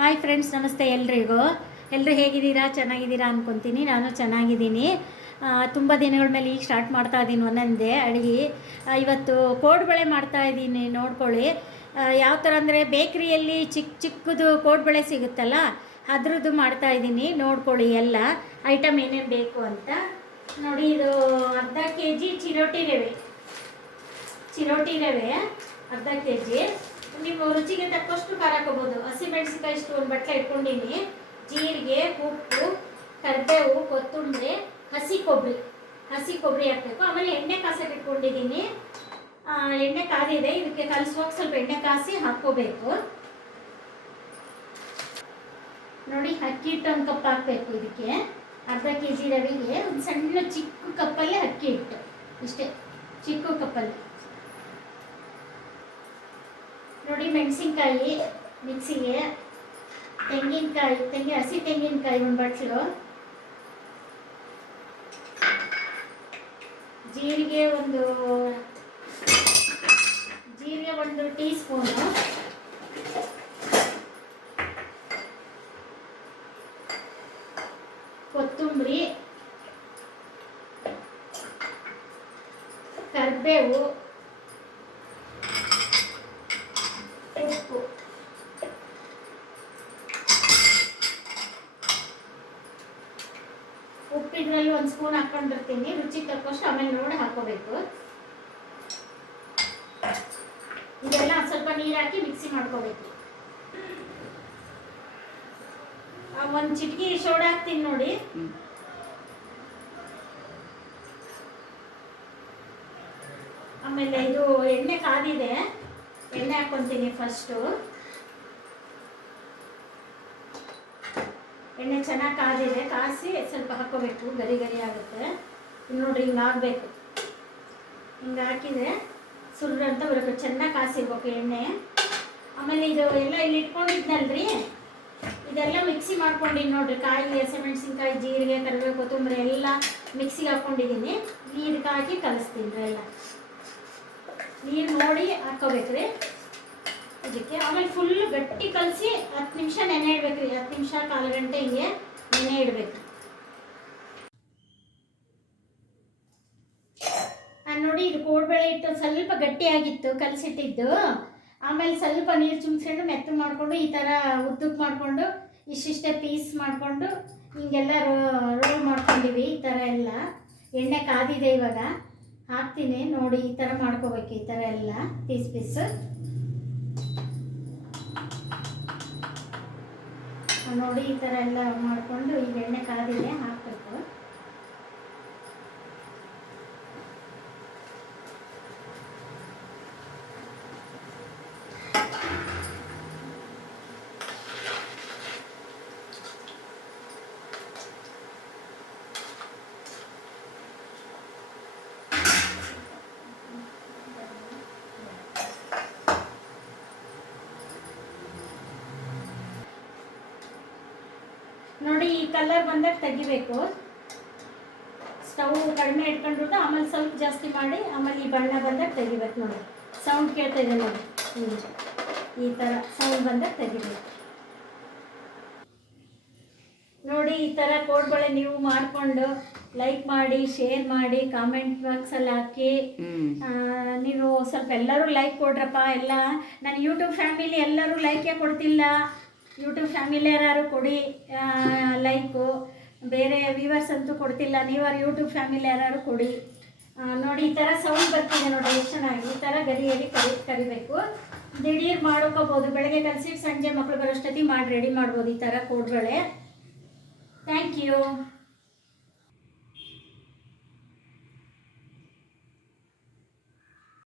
Hi friends, ನಮಸ್ತೆ ಎಲ್ರಿಗೂ. ಎಲ್ಲರೂ ಹೇಗಿದ್ದೀರಾ? ಚೆನ್ನಾಗಿದ್ದೀರಾ ಅಂದ್ಕೊತೀನಿ. ನಾನು ಚೆನ್ನಾಗಿದ್ದೀನಿ. ತುಂಬ ದಿನಗಳ ಮೇಲೆ ಈಗ ಸ್ಟಾರ್ಟ್ ಮಾಡ್ತಾ ಇದ್ದೀನಿ ಒಂದೊಂದೇ ಅಡುಗೆ. ಇವತ್ತು ಕೋಡುಬಳೆ ಮಾಡ್ತಾಯಿದ್ದೀನಿ, ನೋಡ್ಕೊಳ್ಳಿ. ಯಾವ ಥರ ಅಂದರೆ ಬೇಕ್ರಿಯಲ್ಲಿ ಚಿಕ್ಕದು ಕೋಡುಬಳೆ ಸಿಗುತ್ತಲ್ಲ, ಅದ್ರದ್ದು ಮಾಡ್ತಾಯಿದ್ದೀನಿ. ನೋಡ್ಕೊಳ್ಳಿ ಎಲ್ಲ ಐಟಮ್ ಏನೇನು ಬೇಕು ಅಂತ. ನೋಡಿ, ಇದು ಅರ್ಧ kg ಚಿರೋಟಿ ರವೆ ಅರ್ಧ kg. ನೀವು ರುಚಿಗೆ ತಕ್ಕಷ್ಟು ಖಾರ ಹಾಕೋಬೋದು. ಹಸಿಮೆಣಸಿನ್ಕಾಯಿ ಇಷ್ಟು ಒಂದು ಬಟ್ಲೆ ಇಟ್ಕೊಂಡಿನಿ. ಜೀರಿಗೆ, ಉಪ್ಪು, ಕರಿಬೇವು, ಕೊತ್ತಂಬರಿ, ಹಸಿ ಕೊಬ್ಬರಿ ಹಾಕಬೇಕು. ಆಮೇಲೆ ಎಣ್ಣೆ ಕಾಸಕ್ಕೆ ಇಟ್ಕೊಂಡಿದ್ದೀನಿ. ಎಣ್ಣೆ ಕಾದಿದೆ, ಇದಕ್ಕೆ ಕಲಿಸುವಾಗ ಸ್ವಲ್ಪ ಎಣ್ಣೆ ಕಾಸಿ ಹಾಕ್ಕೋಬೇಕು. ನೋಡಿ, ಅಕ್ಕಿ ಹಿಟ್ಟು ಒಂದು ಕಪ್ ಹಾಕಬೇಕು. ಇದಕ್ಕೆ ಅರ್ಧ kg ರವೆಗೆ ಒಂದು ಸಣ್ಣ ಚಿಕ್ಕ ಕಪ್ಪಲ್ಲಿ ಅಕ್ಕಿ ಹಿಟ್ಟು, ಇಷ್ಟೇ ಚಿಕ್ಕ ಕಪ್ಪಲ್ಲಿ. ನೋಡಿ, ಮೆಣಸಿನ್ಕಾಯಿ ಮಿಕ್ಸಿಗೆ, ಹಸಿ ತೆಂಗಿನಕಾಯಿ ಒಂದು ಬಟ್ಲು, ಜೀರಿಗೆ ಒಂದು ಟೀ ಸ್ಪೂನು, ಕೊತ್ತಂಬರಿ, ಕರಿಬೇವು, ಉಪ್ಪು ಇದರಲ್ಲಿ ಒಂದು ಸ್ಪೂನ್ ಹಾಕೊಂಡಿರ್ತೀನಿ, ರುಚಿಗೆ ತಕ್ಕಷ್ಟು. ಆಮೇಲೆ ನೋಡಿ ಹಾಕೋಬೇಕು. ಇದೆಲ್ಲ ಸ್ವಲ್ಪ ನೀರು ಹಾಕಿ ಮಿಕ್ಸಿ ಮಾಡ್ಕೋಬೇಕು. ಒಂದು ಚಿಟಿಕೆ ಸೋಡಾ ಹಾಕ್ತೀನಿ ನೋಡಿ. ಆಮೇಲೆ ಇದು ಎಣ್ಣೆ ಕಾದಿದೆ, ಎಣ್ಣೆ ಹಾಕ್ಕೊತೀನಿ ಫಸ್ಟು. ಎಣ್ಣೆ ಚೆನ್ನಾಗಿ ಕಾದಿದೆ, ಕಾಸಿ ಸ್ವಲ್ಪ ಹಾಕೋಬೇಕು. ಗರಿ ಆಗುತ್ತೆ. ನೋಡ್ರಿ, ಹಿಂಗೆ ಆಗಬೇಕು. ಹಿಂಗೆ ಹಾಕಿದರೆ ಸುರ್ರು ಅಂತ ಬರಬೇಕು. ಚೆನ್ನಾಗಿ ಕಾಸಿರ್ಬೇಕು ಎಣ್ಣೆ. ಆಮೇಲೆ ಇದು ಎಲ್ಲ ಇಲ್ಲಿ ಇಟ್ಕೊಂಡಿದ್ನಲ್ರಿ, ಇದೆಲ್ಲ ಮಿಕ್ಸಿ ಮಾಡ್ಕೊಂಡಿನಿ ನೋಡ್ರಿ. ಕಾಯಿ, ಹಸಿಮೆಣಸಿನ್ಕಾಯಿ, ಜೀರಿಗೆ, ಕರಿಬೇವು, ಕೊತ್ತಂಬರಿ ಎಲ್ಲ ಮಿಕ್ಸಿಗೆ ಹಾಕ್ಕೊಂಡಿದ್ದೀನಿ. ನೀರಿಗೆ ಹಾಕಿ ಕಲಿಸ್ತೀನಿ ರೀ. ಎಲ್ಲ ನೀರು ನೋಡಿ ಹಾಕೋಬೇಕ್ರಿ ಇದಕ್ಕೆ. ಆಮೇಲೆ ಫುಲ್ ಗಟ್ಟಿ ಕಲಸಿ 10 ನಿಮಿಷ ನೆನೆ ಇಡ್ಬೇಕ್ರಿ. 10 ನಿಮಿಷ, ಕಾಲು ಗಂಟೆ ಹಿಂಗೆ ನೆನೆ ಇಡಬೇಕು. ನೋಡಿ, ಇದು ಕೋಡುಬಳೆ ಹಿಟ್ಟು ಸ್ವಲ್ಪ ಗಟ್ಟಿಯಾಗಿತ್ತು ಕಲಸಿಟ್ಟಿದ್ದು. ಆಮೇಲೆ ಸ್ವಲ್ಪ ನೀರು ಚುಮ್ಸ್ಕೊಂಡು ಮೆತ್ತಗೆ ಮಾಡಿಕೊಂಡು ಈ ಥರ ಉದ್ದಕ್ಕೆ ಮಾಡಿಕೊಂಡು ಇಷ್ಟಿಷ್ಟೇ ಪೀಸ್ ಮಾಡಿಕೊಂಡು ಹಿಂಗೆಲ್ಲ ರೋಲ್ ಮಾಡ್ಕೊಂಡಿವಿ. ಈ ಥರ ಎಲ್ಲ ಎಣ್ಣೆ ಕಾದಿದೆ, ಇವಾಗ ಹಾಕ್ತೀನಿ ನೋಡಿ. ಈ ಥರ ಮಾಡ್ಕೋಬೇಕು, ಈ ಥರ ಎಲ್ಲ ಪೀಸ್. ನೋಡಿ, ಈ ಥರ ಎಲ್ಲ ಮಾಡಿಕೊಂಡು ಈಗ ಎಣ್ಣೆ ಕಾದಿದೆ, ಹಾಕಬೇಕು. ನೋಡಿ, ಈ ಕಲರ್ ಬಂದಾಗ ತೆಗಿಬೇಕು. ಸ್ಟವ್ ಕಡಿಮೆ ಇಟ್ಕೊಂಡ್ಬಿಟ್ಟು ಆಮೇಲೆ ಸ್ವಲ್ಪ ಜಾಸ್ತಿ ಮಾಡಿ ಆಮೇಲೆ ಈ ಬಣ್ಣ ಬಂದಾಗ ತೆಗಿಬೇಕು. ನೋಡಿ, ಸೌಂಡ್ ಕೇಳ್ತಾ ಇದೆ ನೋಡಿ. ಈ ಥರ ಸೌಂಡ್ ಬಂದಾಗ ತೆಗಿಬೇಕು. ನೋಡಿ, ಈ ಥರ ಕೋಡುಬಳೆ ನೀವು ಮಾಡಿಕೊಂಡು ಲೈಕ್ ಮಾಡಿ, ಶೇರ್ ಮಾಡಿ, ಕಾಮೆಂಟ್ ಬಾಕ್ಸಲ್ಲಿ ಹಾಕಿ. ನೀವು ಸ್ವಲ್ಪ ಎಲ್ಲರೂ ಲೈಕ್ ಕೊಡ್ರಪ್ಪ. ಎಲ್ಲ ನನ್ನ ಯೂಟ್ಯೂಬ್ ಫ್ಯಾಮಿಲಿ ಎಲ್ಲರೂ ಲೈಕೇ ಕೊಡ್ತಿಲ್ಲ. ಯೂಟ್ಯೂಬ್ ಫ್ಯಾಮಿಲಿ ಯಾರು ಕೊಡಿ ಲೈಕು. ಬೇರೆ ವ್ಯೂವರ್ಸ್ ಅಂತೂ ಕೊಡ್ತಿಲ್ಲ. ನೀವಾರು ಯೂಟ್ಯೂಬ್ ಫ್ಯಾಮಿಲಿ ಯಾರು ಕೊಡಿ. ನೋಡಿ, ಈ ಥರ ಸೌಂಡ್ ಬರ್ತಿದೆ ನೋಡಿ, ಎಷ್ಟು ಚೆನ್ನಾಗಿ. ಈ ಥರ ಗರಿಯಲ್ಲಿ ಕರಿಬೇಕು. ದಿಢೀರ್ ಮಾಡ್ಕೋಬೋದು. ಬೆಳಗ್ಗೆ ಕಲಸಿ ಸಂಜೆ ಮಕ್ಕಳು ಬರೋಷ್ಟೊತ್ತಿಗೆ ಮಾಡಿ ರೆಡಿ ಮಾಡ್ಬೋದು ಈ ಥರ ಕೋಡುಬಳೆ. Thank you.